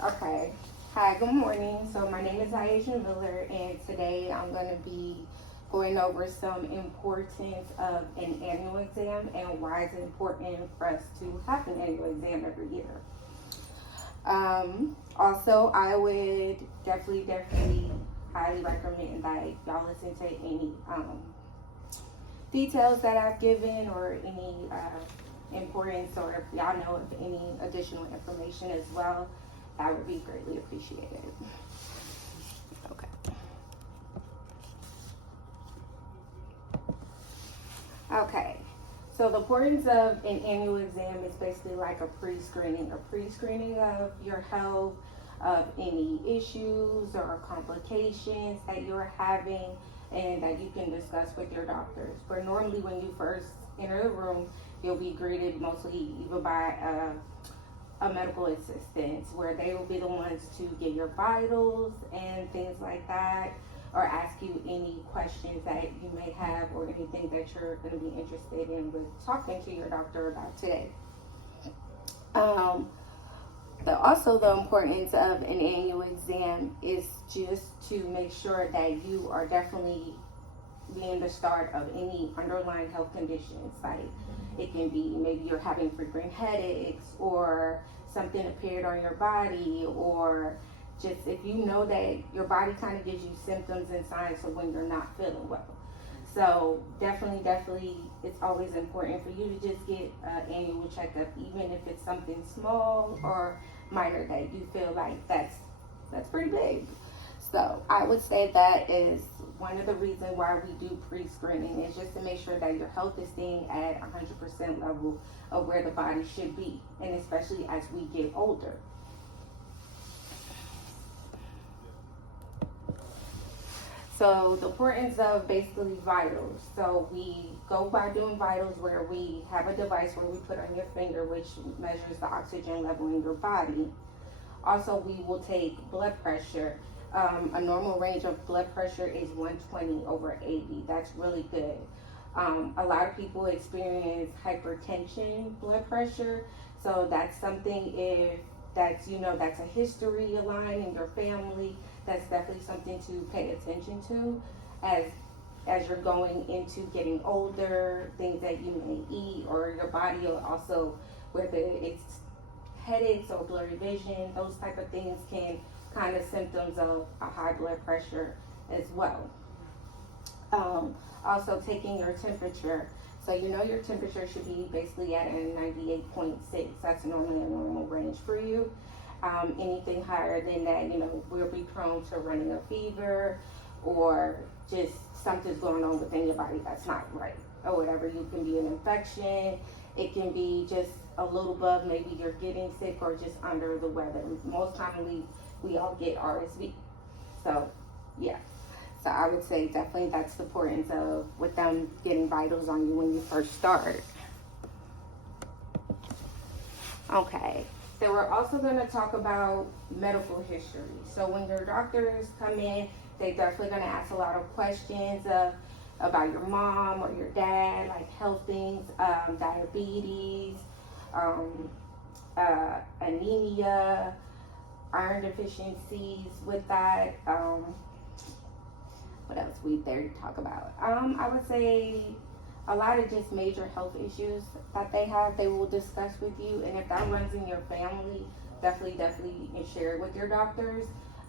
Okay. Hi, good morning. So my name is Aisha Miller, and today I'm going to be going over some importance of an annual exam and why it's important for us to have an annual exam every year. Also, I would definitely highly recommend that y'all listen to any details that I've given or any importance, or if y'all know of any additional information as well, that would be greatly appreciated. Okay. Okay. So the importance of an annual exam is basically like a pre-screening of your health, of any issues or complications that you're having, and that you can discuss with your doctors. But normally, when you first enter the room, you'll be greeted mostly either by a medical assistant, where they will be the ones to get your vitals and things like that, or ask you any questions that you may have or anything that you're going to be interested in with talking to your doctor about today. Also the importance of an annual exam is just to make sure that you are definitely being the start of any underlying health conditions. Like, it can be maybe you're having frequent headaches, or something appeared on your body, or just if you know that your body kind of gives you symptoms and signs of when you're not feeling well. So definitely, it's always important for you to just get an annual checkup, even if it's something small or minor that you feel like that's pretty big. So I would say that is one of the reasons why we do pre-screening, is just to make sure that your health is staying at 100% level of where the body should be, and especially as we get older. So the importance of basically vitals. So we go by doing vitals, where we have a device where we put on your finger, which measures the oxygen level in your body. Also, we will take blood pressure. A normal range of blood pressure is 120 over 80. That's really good. A lot of people experience hypertension blood pressure. So that's something, if that's a history line in your family, that's definitely something to pay attention to as you're going into getting older, things that you may eat, or your body will also, whether it's headaches or blurry vision, those type of things can kind of symptoms of a high blood pressure as well. Also taking your temperature. So your temperature should be basically at a 98.6. That's normally a normal range for you. Anything higher than that, we'll be prone to running a fever, or just something's going on within your body that's not right, or whatever. You can be an infection. It can be just a little bug. Maybe you're getting sick or just under the weather. Most commonly, we all get RSV. So, yeah. So I would say definitely that's the importance of with them getting vitals on you when you first start. Okay. So we're also going to talk about medical history. So when your doctors come in, they definitely going to ask a lot of questions about your mom or your dad, like health things, diabetes, anemia, iron deficiencies with that. What else we there to talk about? I would say a lot of just major health issues that they have, they will discuss with you. And if that runs in your family, definitely share it with your doctors.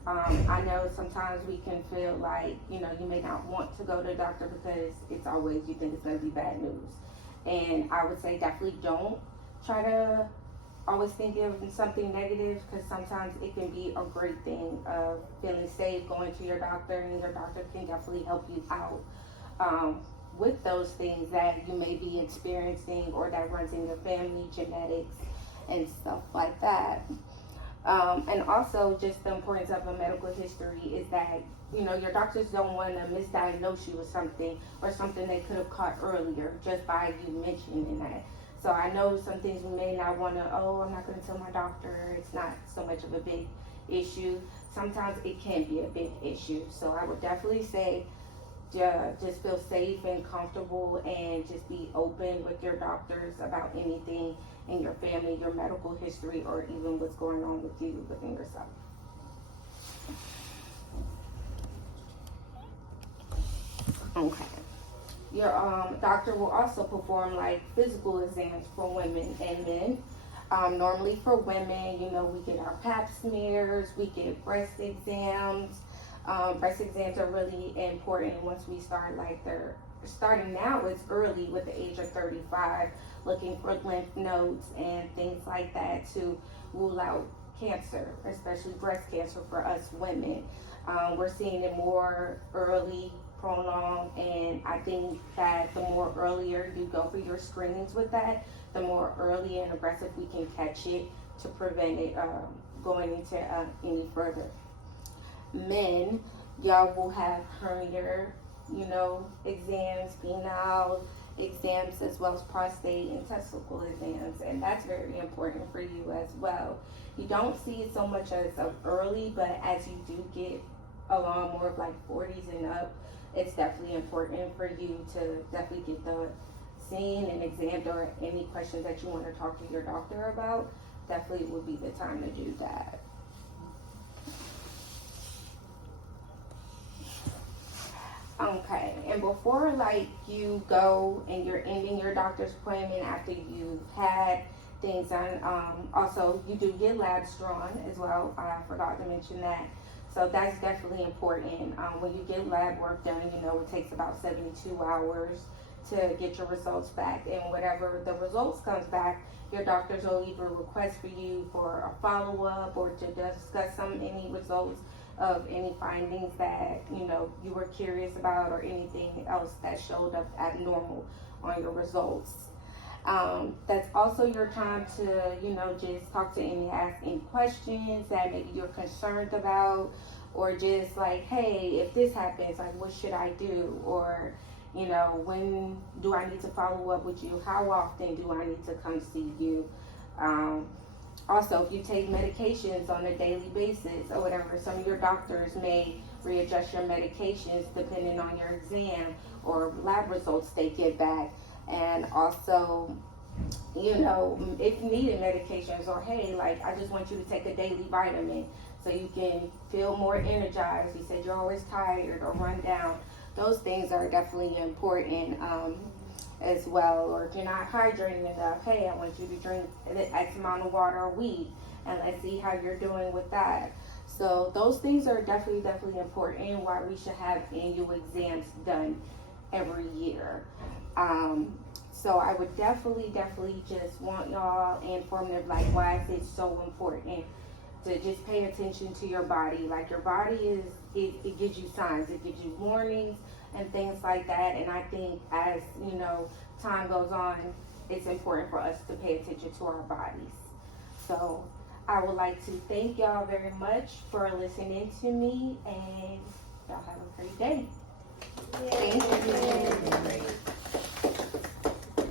I know sometimes we can feel like, you may not want to go to the doctor because it's always, you think it's going to be bad news. And I would say definitely don't try to always think of something negative, because sometimes it can be a great thing of feeling safe, going to your doctor, and your doctor can definitely help you out with those things that you may be experiencing, or that runs in your family, genetics, and stuff like that. And also, just the importance of a medical history is that, your doctors don't want to misdiagnose you with something, or something they could have caught earlier just by you mentioning that. So I know some things we may not want to, I'm not going to tell my doctor, it's not so much of a big issue. Sometimes it can be a big issue. So I would definitely say, just feel safe and comfortable, and just be open with your doctors about anything, in your family, your medical history, or even what's going on with you within yourself. Okay. Your doctor will also perform like physical exams for women and men. Normally for women, you know, we get our pap smears, we get breast exams. Breast exams are really important once we start, like they're starting now, it's early with the age of 35, looking for lymph nodes and things like that to rule out cancer, especially breast cancer for us women. We're seeing it more early, prolonged, and I think that the more earlier you go for your screenings with that, the more early and aggressive we can catch it to prevent it going into any further. Men, y'all will have hernia, you know, exams, penile exams, as well as prostate and testicle exams, and that's very important for you as well. You don't see it so much as of early, but as you do get along more of like 40s and up, it's definitely important for you to definitely get the seen and examined, or any questions that you want to talk to your doctor about, definitely would be the time to do that. Okay, and before like you go and you're ending your doctor's appointment after you've had things done, also you do get labs drawn as well. I forgot to mention that. So that's definitely important. When you get lab work done, you know, it takes about 72 hours to get your results back, and whatever the results comes back, your doctors will either request for you for a follow-up or to discuss any results of any findings that, you know, you were curious about, or anything else that showed up abnormal on your results. That's also your time to, you know, just talk to ask any questions that maybe you're concerned about, or just like, hey, if this happens, like, what should I do? Or, you know, when do I need to follow up with you? How often do I need to come see you? Also, if you take medications on a daily basis or whatever, some of your doctors may readjust your medications depending on your exam or lab results they get back. And also, you know, if you needed medications, or hey, like, I just want you to take a daily vitamin so you can feel more energized. You said you're always tired or run down. Those things are definitely important as well. Or if you're not hydrating enough, hey, I want you to drink X amount of water a week, and let's see how you're doing with that. So those things are definitely important, why we should have annual exams done every year. So I would definitely just want y'all informative, like, why is it so important to just pay attention to your body. Like, your body it gives you signs, it gives you warnings and things like that. And I think as, you know, time goes on, it's important for us to pay attention to our bodies. So I would like to thank y'all very much for listening to me, and y'all have a great day. Thank you.